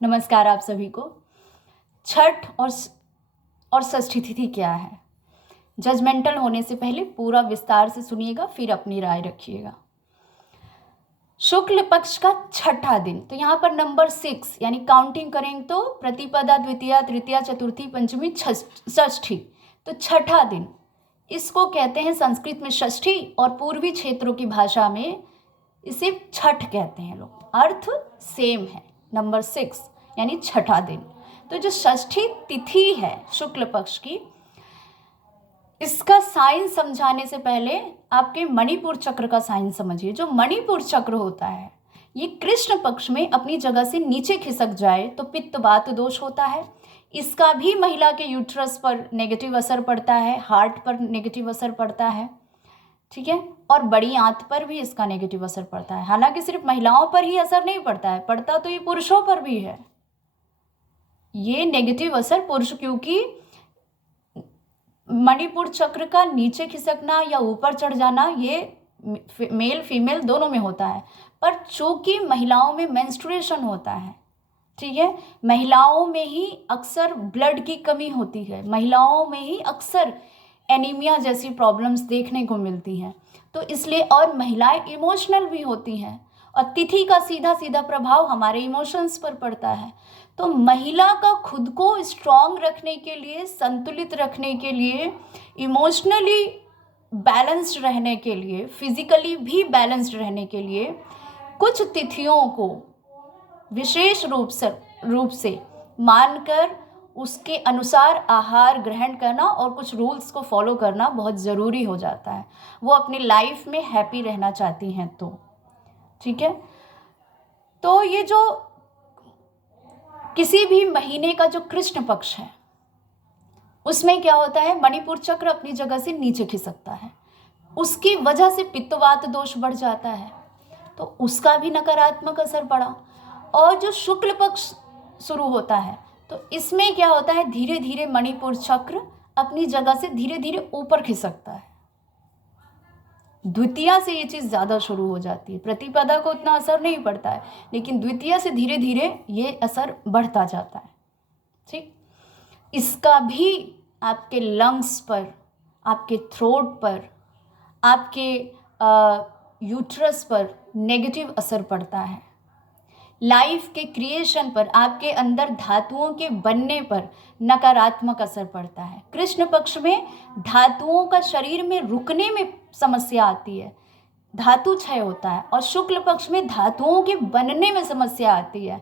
नमस्कार आप सभी को। छठ और षष्ठी तिथि क्या है? जजमेंटल होने से पहले पूरा विस्तार से सुनिएगा, फिर अपनी राय रखिएगा। शुक्ल पक्ष का छठा दिन, तो यहाँ पर नंबर 6 यानी काउंटिंग करेंगे तो प्रतिपदा, द्वितीया, तृतीया, चतुर्थी, पंचमी, षष्ठी, तो छठा दिन इसको कहते हैं संस्कृत में षष्ठी और पूर्वी क्षेत्रों की भाषा में इसे छठ कहते हैं लोग। अर्थ सेम है, नंबर 6 यानी छठा दिन। तो जो षष्ठी तिथि है शुक्ल पक्ष की, इसका साइंस समझाने से पहले आपके मणिपुर चक्र का साइंस समझिए। जो मणिपुर चक्र होता है ये कृष्ण पक्ष में अपनी जगह से नीचे खिसक जाए तो पित्त वात दोष होता है। इसका भी महिला के यूट्रस पर नेगेटिव असर पड़ता है, हार्ट पर नेगेटिव असर पड़ता है, ठीक है, और बड़ी आंत पर भी इसका नेगेटिव असर पड़ता है। हालांकि सिर्फ महिलाओं पर ही असर नहीं पड़ता है, पड़ता तो ये पुरुषों पर भी है। ये नेगेटिव असर पुरुष, क्योंकि मणिपुर चक्र का नीचे खिसकना या ऊपर चढ़ जाना ये मेल फीमेल दोनों में होता है, पर चूंकि महिलाओं में मेंस्ट्रुएशन होता है, ठीक है, महिलाओं में ही अक्सर ब्लड की कमी होती है, महिलाओं में ही अक्सर एनीमिया जैसी प्रॉब्लम्स देखने को मिलती हैं, तो इसलिए, और महिलाएं इमोशनल भी होती हैं और तिथि का सीधा सीधा प्रभाव हमारे इमोशंस पर पड़ता है। तो महिला का खुद को स्ट्रॉन्ग रखने के लिए, संतुलित रखने के लिए, इमोशनली बैलेंस्ड रहने के लिए, फिजिकली भी बैलेंस्ड रहने के लिए कुछ तिथियों को विशेष रूप से मानकर उसके अनुसार आहार ग्रहण करना और कुछ रूल्स को फॉलो करना बहुत ज़रूरी हो जाता है। वो अपनी लाइफ में हैप्पी रहना चाहती हैं तो, ठीक है। तो ये जो किसी भी महीने का जो कृष्ण पक्ष है उसमें क्या होता है, मणिपुर चक्र अपनी जगह से नीचे खिसकता है, उसकी वजह से पित्तवात दोष बढ़ जाता है, तो उसका भी नकारात्मक असर पड़ा। और जो शुक्ल पक्ष शुरू होता है तो इसमें क्या होता है, धीरे धीरे मणिपुर चक्र अपनी जगह से धीरे धीरे ऊपर खिसकता है। द्वितीया से ये चीज़ ज़्यादा शुरू हो जाती है, प्रतिपदा को उतना असर नहीं पड़ता है, लेकिन द्वितीया से धीरे धीरे ये असर बढ़ता जाता है, ठीक। इसका भी आपके लंग्स पर, आपके थ्रोट पर, आपके यूट्रस पर नेगेटिव असर पड़ता है। लाइफ के क्रिएशन पर, आपके अंदर धातुओं के बनने पर नकारात्मक असर पड़ता है। कृष्ण पक्ष में धातुओं का शरीर में रुकने में समस्या आती है, धातु क्षय होता है, और शुक्ल पक्ष में धातुओं के बनने में समस्या आती है,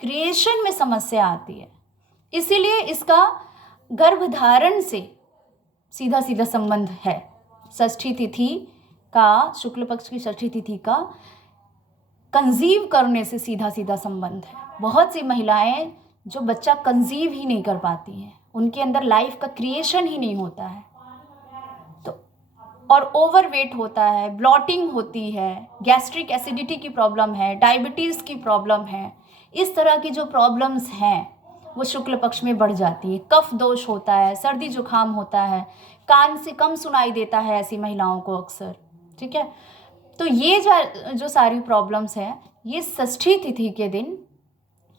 क्रिएशन में समस्या आती है। इसीलिए इसका गर्भधारण से सीधा सीधा संबंध है। षष्ठी तिथि का, शुक्ल पक्ष की षष्ठी तिथि का कंजीव करने से सीधा सीधा संबंध है। बहुत सी महिलाएं जो बच्चा कंजीव ही नहीं कर पाती हैं, उनके अंदर लाइफ का क्रिएशन ही नहीं होता है, तो और ओवरवेट होता है, ब्लॉटिंग होती है, गैस्ट्रिक एसिडिटी की प्रॉब्लम है, डायबिटीज़ की प्रॉब्लम है, इस तरह की जो प्रॉब्लम्स हैं वो शुक्ल पक्ष में बढ़ जाती है। कफ दोष होता है, सर्दी जुकाम होता है, कान से कम सुनाई देता है ऐसी महिलाओं को अक्सर, ठीक है। तो ये जो सारी प्रॉब्लम्स हैं, ये षष्ठी तिथि के दिन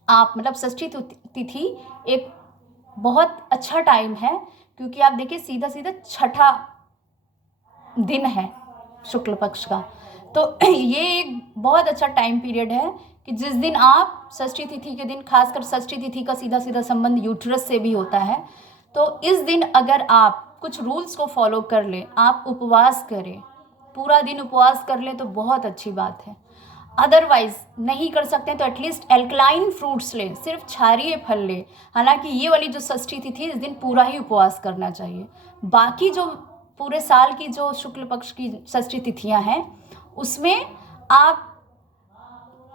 आप, मतलब षष्ठी तिथि एक बहुत अच्छा टाइम है, क्योंकि आप देखिए सीधा सीधा छठा दिन है शुक्ल पक्ष का, तो ये एक बहुत अच्छा टाइम पीरियड है कि जिस दिन आप षष्ठी तिथि के दिन, खासकर षष्ठी तिथि का सीधा सीधा संबंध यूट्रस से भी होता है, तो इस दिन अगर आप कुछ रूल्स को फॉलो कर लें, आप उपवास करें, पूरा दिन उपवास कर लें तो बहुत अच्छी बात है। अदरवाइज नहीं कर सकते हैं तो एटलीस्ट एल्कलाइन फ्रूट्स लें, सिर्फ क्षारीय फल लें। हालांकि ये वाली जो षष्ठी तिथि, इस दिन पूरा ही उपवास करना चाहिए। बाकी जो पूरे साल की जो शुक्ल पक्ष की षष्ठी तिथियां हैं उसमें आप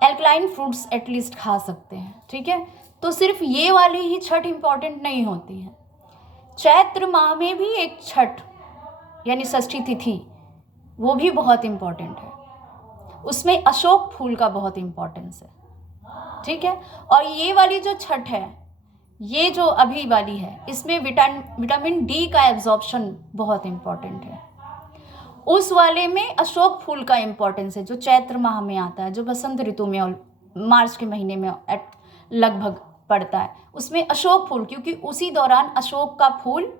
एल्कलाइन फ्रूट्स एटलीस्ट खा सकते हैं, ठीक है। तो सिर्फ ये वाली ही छठ इम्पॉर्टेंट नहीं होती है, चैत्र माह में भी एक छठ यानी षष्ठी तिथि वो भी बहुत इम्पॉर्टेंट है, उसमें अशोक फूल का बहुत इम्पॉर्टेंस है, ठीक है। और ये वाली जो छठ है, ये जो अभी वाली है, इसमें विटामिन डी का एब्जॉर्प्शन बहुत इम्पॉर्टेंट है। उस वाले में अशोक फूल का इम्पॉर्टेंस है जो चैत्र माह में आता है, जो बसंत ऋतु में और मार्च के महीने में लगभग पड़ता है। उसमें अशोक फूल, क्योंकि उसी दौरान अशोक का फूल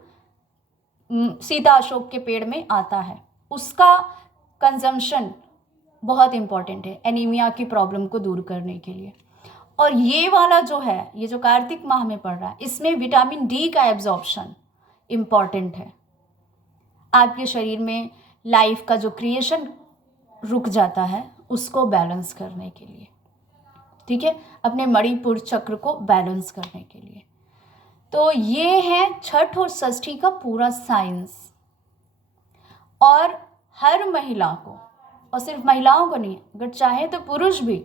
सीता अशोक के पेड़ में आता है, उसका कंजम्पशन बहुत इम्पॉर्टेंट है एनीमिया की प्रॉब्लम को दूर करने के लिए। और ये वाला जो है, ये जो कार्तिक माह में पड़ रहा है, इसमें विटामिन डी का एब्जॉर्प्शन इम्पॉर्टेंट है। आपके शरीर में लाइफ का जो क्रिएशन रुक जाता है उसको बैलेंस करने के लिए, ठीक है, अपने मणिपुर चक्र को बैलेंस करने के लिए। तो ये है छठ और षष्ठी का पूरा साइंस। और हर महिला को, और सिर्फ महिलाओं को नहीं, अगर चाहे तो पुरुष भी,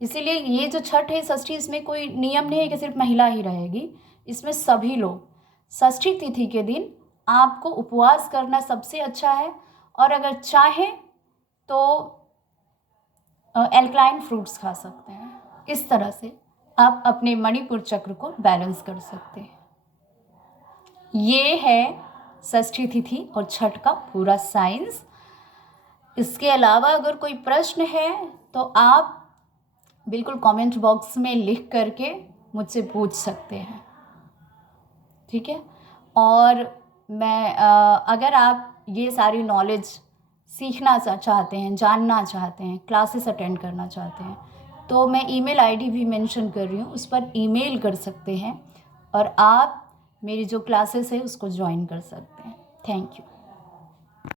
इसीलिए ये जो छठ है षष्ठी, इसमें कोई नियम नहीं है कि सिर्फ महिला ही रहेगी, इसमें सभी लोग। षष्ठी तिथि के दिन आपको उपवास करना सबसे अच्छा है, और अगर चाहे तो एल्कलाइन फ्रूट्स खा सकते हैं। इस तरह से आप अपने मणिपुर चक्र को बैलेंस कर सकते हैं। ये है षष्ठी तिथि और छठ का पूरा साइंस। इसके अलावा अगर कोई प्रश्न है तो आप बिल्कुल कमेंट बॉक्स में लिख करके मुझसे पूछ सकते हैं, ठीक है। और मैं अगर आप ये सारी नॉलेज सीखना चाहते हैं, जानना चाहते हैं, क्लासेस अटेंड करना चाहते हैं, तो मैं ईमेल आईडी भी मेंशन कर रही हूँ, उस पर ईमेल कर सकते हैं और आप मेरी जो क्लासेस है उसको ज्वाइन कर सकते हैं। Thank you.